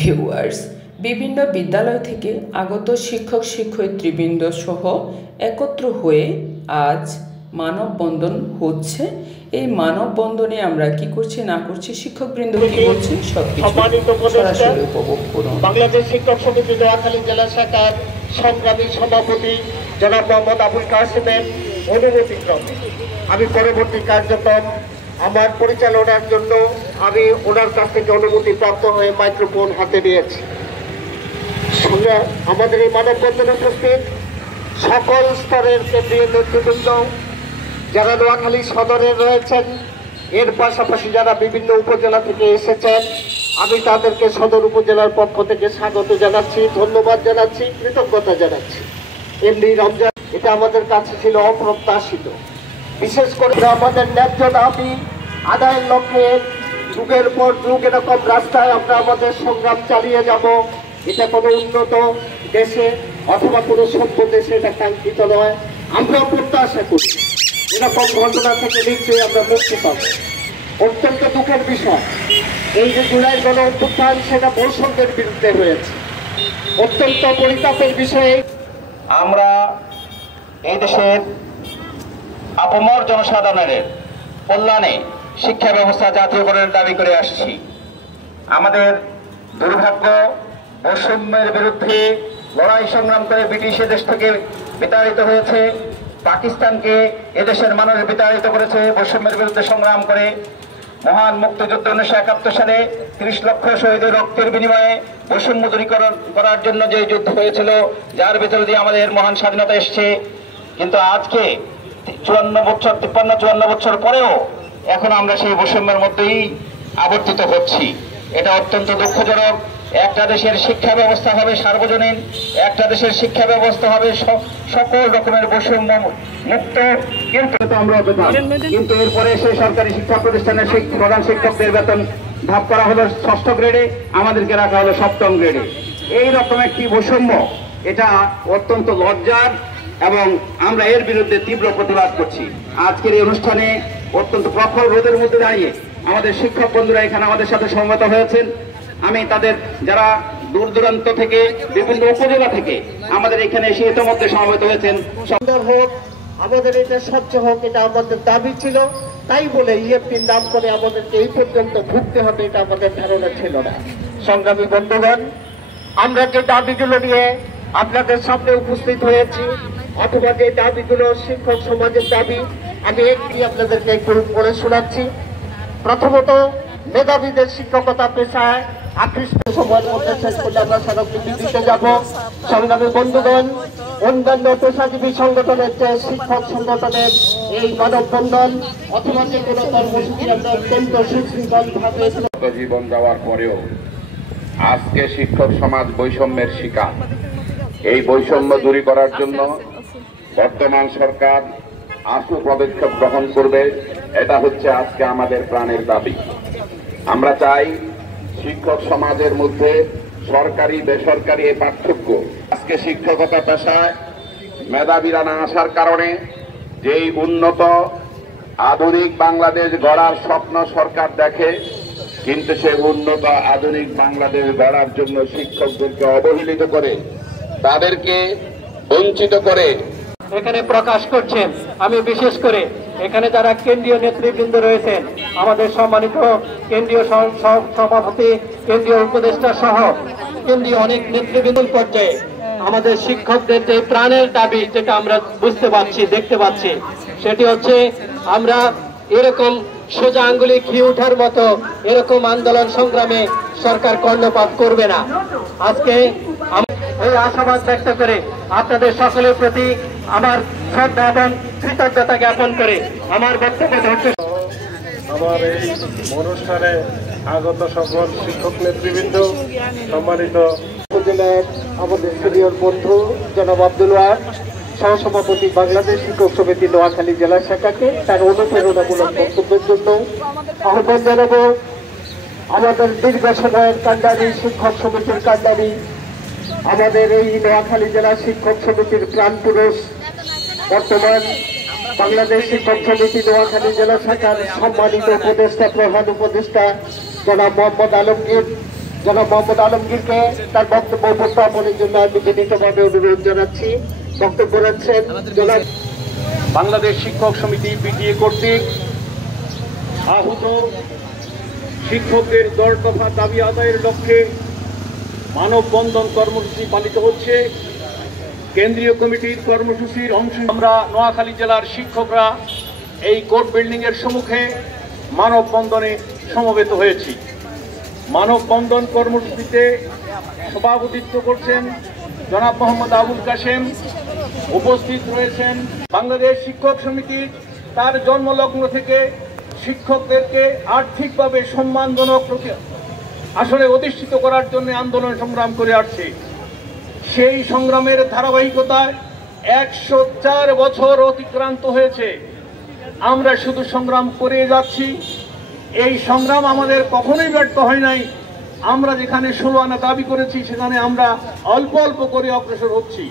Viewers, বিভিন্ন বিদ্যালয় থেকে আগত শিক্ষক শিক্ষয়িত্রীবৃন্দ সহ একত্র হয়ে আজ মানববন্ধন হচ্ছে। এই মানববন্ধনে আমরা কি করছি না করছি, শিক্ষকবৃন্দ কি বলছেন সবকিছু সরাসরি উপভোগ করুন। বাংলাদেশ শিক্ষক সমিতি নোয়াখালী জেলা শাখার সংগ্রামী সভাপতি জনাব মোহাম্মদ আবুল কাসেমের অনুমতিক্রমে আমি পরবর্তী কার্যক্রম আমার পরিচালনার জন্য আমি ওনার কাছ থেকে অনুমতি প্রাপ্ত হয়ে মাইক্রোফোন হাতে নিয়েছি। আমাদের এই মানববন্ধনে উপস্থিত সকল স্তরের কেন্দ্রীয় নেতৃবৃন্দ যারা নোয়াখালী সদরে রয়েছেন, এর পাশাপাশি যারা বিভিন্ন উপজেলা থেকে এসেছেন, আমি তাদেরকে সদর উপজেলার পক্ষ থেকে স্বাগত জানাচ্ছি, ধন্যবাদ জানাচ্ছি, কৃতজ্ঞতা জানাচ্ছি। এমনি রমজান এটা আমাদের কাছে ছিল অপ্রত্যাশিত। বিশেষ করে আমাদের ন্যায্য দাবি আদায়ের লক্ষ্যে যুগের পর যুগ এরকম রাস্তায় আমরা আমাদের সংগ্রাম চালিয়ে যাব। এটা কোনো উন্নত দেশে অথবা কোনো সভ্য দেশে এটা কাঙ্ক্ষিত নয়। আমরা প্রত্যাশা করি এরকম ঘটনা থেকে নিশ্চয়ই আমরা মুক্তি পাব। অত্যন্ত দুঃখের বিষয়, এই যে জুলাই গণ অভ্যুত্থান সেটা বৈষম্যের বিরুদ্ধে হয়েছে। অত্যন্ত পরিতাপের বিষয়ে আমরা এই দেশের আপামর জনসাধারণের কল্যাণে শিক্ষা ব্যবস্থা জাতীয়করণের দাবি করে আসছি। আমাদের দুর্ভাগ্য, বৈষম্যের বিরুদ্ধে লড়াই সংগ্রাম করে ব্রিটিশ দেশ থেকে বিতাড়িত হয়েছে, পাকিস্তানকে এদেশের মানুষ বিতাড়িত করেছে বৈষম্যের বিরুদ্ধে সংগ্রাম করে। মহান মুক্তিযুদ্ধ 1971 সালে 30 লক্ষ শহীদের রক্তের বিনিময়ে বৈষম্য দূরীকরণ করার জন্য যে যুদ্ধ হয়েছিল, যার ভেতর দিয়ে আমাদের মহান স্বাধীনতা এসছে। কিন্তু আজকে 53-54 বছর পরেও এখন আমরা সেই বৈষম্যের মধ্যেই আবর্তিত হচ্ছি। এটা অত্যন্ত দুঃখজনক। একটা দেশের শিক্ষা ব্যবস্থা হবে সার্বজনীন, একটা দেশের শিক্ষা ব্যবস্থা হবে সকল রকমের বৈষম্য মুক্ত। কিন্তু এরপরে সেই সরকারি শিক্ষা প্রতিষ্ঠানের প্রধান শিক্ষকদের বেতন ভাগ করা হলো 6ষ্ঠ গ্রেডে, আমাদেরকে রাখা হলো 7ম গ্রেডে। এই রকম একটি বৈষম্য, এটা অত্যন্ত লজ্জার এবং আমরা এর বিরুদ্ধে তীব্র প্রতিবাদ করছি। আজকের এই অনুষ্ঠানে অত্যন্ত প্রখর রোদের মধ্যে দাঁড়িয়ে আমাদের শিক্ষক বন্ধুরা এখানে আমাদের সাথে সমবেত হয়েছেন। আমি তাদের যারা দূর দূরান্ত থেকে বিভিন্ন উপজেলা থেকে আমাদের এখানে এসে ইতিমধ্যে সমবেত হয়েছেন, সুন্দর হোক, আমাদের এটা স্বচ্ছ হোক, এটা আমাদের দাবি ছিল। তাই বলে ইএফটির নাম করে আমাদেরকে এই পর্যন্ত ভুগতে হবে, এটা আমাদের ধারণা ছিল না। সংগ্রামী বন্ধুগণ, আমরা যে দাবিগুলো নিয়ে আপনাদের সামনে উপস্থিত হয়েছি, অথবা যে দাবিগুলো শিক্ষক সমাজের দাবি, আমি একটি আপনাদেরকে একটু পড়ে শোনাচ্ছি। প্রথমত, মেধাবীদের শিক্ষকতা পেশায় আকৃষ্ট সময়ের মধ্যে শেষ করলে আমরা স্মারকলিপি দিতে যাব। সংগ্রামী বন্ধুগণ, অন্যান্য পেশাজীবী সংগঠনের চেয়ে শিক্ষক সংগঠনের এই মানববন্ধন অথবা যে কোনো কর্মসূচি আমরা অত্যন্ত সুশৃঙ্খলভাবে জীবন দেওয়ার পরেও আজকে শিক্ষক সমাজ বৈষম্যের শিকার। এই বৈষম্য দূর করার জন্য বর্তমান সরকার আশু পদক্ষেপ গ্রহণ করবে, এটা হচ্ছে আজকে আমাদের প্রাণের দাবি। আমরা চাই শিক্ষক সমাজের মধ্যে সরকারি বেসরকারি এই পার্থক্য, আজকে শিক্ষকতা পেশায় মেধাবীরা না আসার কারণে যেই উন্নত আধুনিক বাংলাদেশ গড়ার স্বপ্ন সরকার দেখে, কিন্তু সে উন্নত আধুনিক বাংলাদেশ গড়ার জন্য শিক্ষকদেরকে অবহেলিত করে, তাদেরকে বঞ্চিত করে এখানে প্রকাশ করছেন। আমি বিশেষ করে এখানে যারা কেন্দ্রীয় নেতৃবৃন্দ রয়েছেন, আমাদের সম্মানিত কেন্দ্রীয় সভাপতি, কেন্দ্রীয় উপদেষ্টা সহ কেন্দ্রীয় অনেক নেতৃবৃন্দ পর্যায়ে আমাদের শিক্ষকদের যে প্রাণের দাবি, যেটা আমরা বুঝতে পারছি, দেখতে পাচ্ছি, সেটি হচ্ছে আমরা এরকম সোজা আঙ্গুলি খেয়ে ওঠার মতো এরকম আন্দোলন সংগ্রামে সরকার কর্ণপাত করবে না। আজকে এই আশাবাদ ব্যক্ত করে আপনাদের সকলের প্রতি আমার শ্রদ্ধা এবং কৃতজ্ঞতা জ্ঞাপন করে আমার বক্তব্য ধরতে। আমার এই অনুষ্ঠানে আগত সকল শিক্ষক নেতৃবৃন্দ, সম্মানিত উপজেলার আমাদের সিনিয়র বন্ধু জনাব আব্দুল ওয়াহাব, সহসভাপতি বাংলাদেশ শিক্ষক সমিতি নোয়াখালী জেলা শাখাকে তার অনুপ্রেরণামূলক বক্তব্যের জন্য আহ্বান জানাবো। আমাদের দীর্ঘ সময়ের কান্ডারি শিক্ষক সমিতির কান্ডারি, আমাদের এই নোয়াখালী জেলা শিক্ষক সমিতির প্রাণ পুরুষ, বর্তমান বাংলাদেশ শিক্ষক সমিতি নোয়াখালী জেলা শাখার সম্মানিত উপদেষ্টা, প্রধান উপদেষ্টা জনাব মোহাম্মদ আলমগীর, জনাব মোহাম্মদ আলমগীরকে তার বক্তব্য উপস্থাপনের জন্য আমি বিনীতভাবে অনুরোধ জানাচ্ছি। বক্তব্য রাখছেন জনাব বাংলাদেশ শিক্ষক সমিতি পিটিএ কর্তৃক আহত শিক্ষকদের 10 দফা দাবি আদায়ের লক্ষ্যে মানববন্ধন কর্মসূচি পালিত হচ্ছে। কেন্দ্রীয় কমিটির কর্মসূচির অংশ আমরা নোয়াখালী জেলার শিক্ষকরা এই কোর্ট বিল্ডিং এর সম্মুখে মানববন্ধনে সমবেত হয়েছি। মানববন্ধন কর্মসূচিতে সভাপতিত্ব করছেন জনাব মোহাম্মদ আবুল কাশেম। উপস্থিত রয়েছেন বাংলাদেশ শিক্ষক সমিতি তার জন্মলগ্ন থেকে শিক্ষকদেরকে আর্থিকভাবে সম্মানজনক আসলে অধিষ্ঠিত করার জন্য আন্দোলন সংগ্রাম করে আসছে। সেই সংগ্রামের ধারাবাহিকতায় 104 বছর অতিক্রান্ত হয়েছে। আমরা শুধু সংগ্রাম করে যাচ্ছি। এই সংগ্রাম আমাদের কখনোই ব্যর্থ হয় নাই। আমরা যেখানে 16 আনা দাবি করেছি সেখানে আমরা অল্প অল্প করে অগ্রসর হচ্ছি,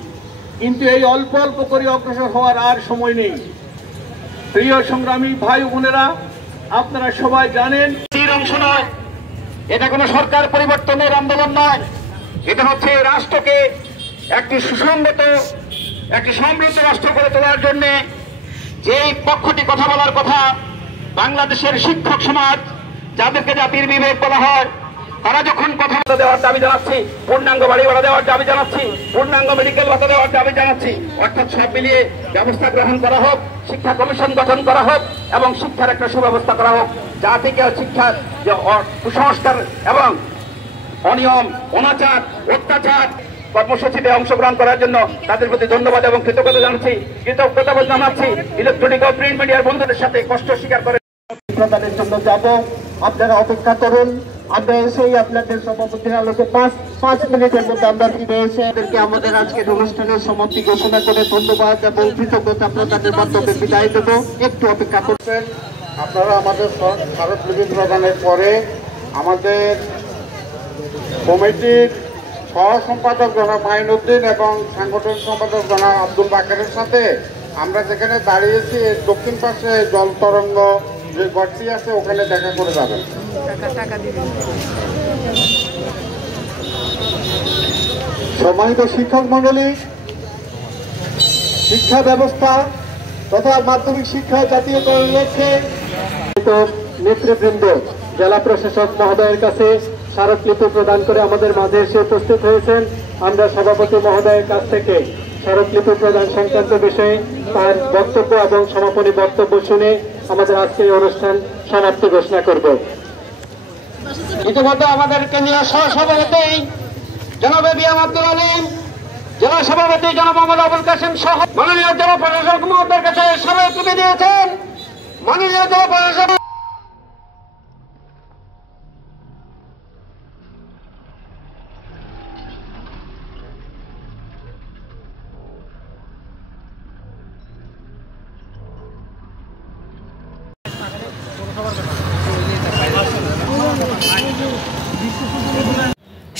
কিন্তু এই অল্প অল্প করে অগ্রসর হওয়ার আর সময় নেই। প্রিয় সংগ্রামী ভাই বোনেরা, আপনারা সবাই জানেন অংশ নয়, এটা কোনো সরকার পরিবর্তনের আন্দোলন নয়। এটা হচ্ছে রাষ্ট্রকে একটি সুসংগত, একটি সমৃদ্ধ রাষ্ট্র করে তোলার জন্য যেই পক্ষটি কথা বলার কথা, বাংলাদেশের শিক্ষক সমাজ যাদেরকে জাতির বিবেক বলা হয়, তারা যখন কথা দেওয়ার দাবি জানাচ্ছি, পূর্ণাঙ্গ বাড়ি ভাড়া দেওয়ার দাবি জানাচ্ছি, পূর্ণাঙ্গ মেডিকেল ভাতা দেওয়ার দাবি জানাচ্ছি, অর্থাৎ সব মিলিয়ে ব্যবস্থা গ্রহণ করা হোক, শিক্ষা কমিশন গঠন করা হোক এবং শিক্ষার একটা সুব্যবস্থা করা হোক, যা থেকে শিক্ষার যে কুসংস্কার এবং অনিয়ম, অনাচার, অত্যাচার কর্মসূচিতে অংশগ্রহণ করার জন্য তাদের প্রতি ধন্যবাদ এবং কৃতজ্ঞতা জানাচ্ছি। ইলেকট্রনিক ও প্রিন্ট মিডিয়ার বন্ধুদের সাথে কষ্ট স্বীকার করে প্রদানের জন্য যাব। আপনারা অপেক্ষা করুন। আমরা এসেই আপনাদের সভাপতির আলোকে 5 মিনিটের মধ্যে আমরা ফিরে এসে এদেরকে আমাদের আজকের অনুষ্ঠানের সমাপ্তি ঘোষণা করে ধন্যবাদ এবং কৃতজ্ঞতা প্রদানের মাধ্যমে বিদায় দেব। একটু অপেক্ষা করবেন। আপনারা আমাদের স্মারকলিপি প্রদানের পরে আমাদের কমিটির সহ সম্পাদক জনাব মাইনুদ্দিন এবং সাংগঠনিক সম্পাদক জনাব আব্দুল বাকেরের সাথে আমরা যেখানে দাঁড়িয়েছি এর দক্ষিণ পাশে জল তরঙ্গ যে ঘরটি আছে ওখানে দেখা করে যাবেন। সম্মানিত শিক্ষক মন্ডলী, শিক্ষা ব্যবস্থা তথা মাধ্যমিক শিক্ষা জাতীয়করণের লক্ষ্যে নেতৃবৃন্দ জেলা প্রশাসক মহোদয়ের কাছে স্মারকলিপি প্রদান করে আমাদের মাঝে এসে উপস্থিত হয়েছেন। আমরা সভাপতি মহোদয়ের কাছ থেকে স্মারকলিপি প্রদান সংক্রান্ত বিষয়ে তার বক্তব্য এবং সমাপনী বক্তব্য শুনে আমাদের আজকের এই অনুষ্ঠান সমাপ্তি ঘোষণা করব। ইতিমধ্যে আমাদের কেন্দ্রীয় সহসভাপতি জনাব বিএম আব্দুল আলিম, জেলা সভাপতি জনাব মোহাম্মদ আবুল কাশেম সহ মাননীয় জেলা প্রশাসক মহোদয়ের কাছে স্মারকলিপি দিয়েছেন। মাননীয় জেলা প্রশাসক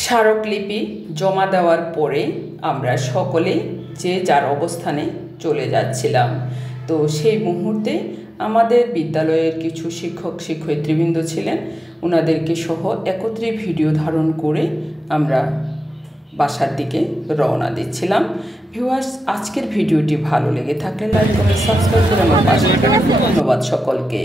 স্মারকলিপি জমা দেওয়ার পরে আমরা সকলেই যে যার অবস্থানে চলে যাচ্ছিলাম। তো সেই মুহূর্তে আমাদের বিদ্যালয়ের কিছু শিক্ষক শিক্ষয়িত্রীবৃন্দ ছিলেন, ওনাদেরকে সহ একত্রে ভিডিও ধারণ করে আমরা বাসার দিকে রওনা দিচ্ছিলাম। ভিউয়ার্স, আজকের ভিডিওটি ভালো লেগে থাকলে লাইক কমেন্ট সাবস্ক্রাইব করে আমার পাশে থাকুন। ধন্যবাদ সকলকে।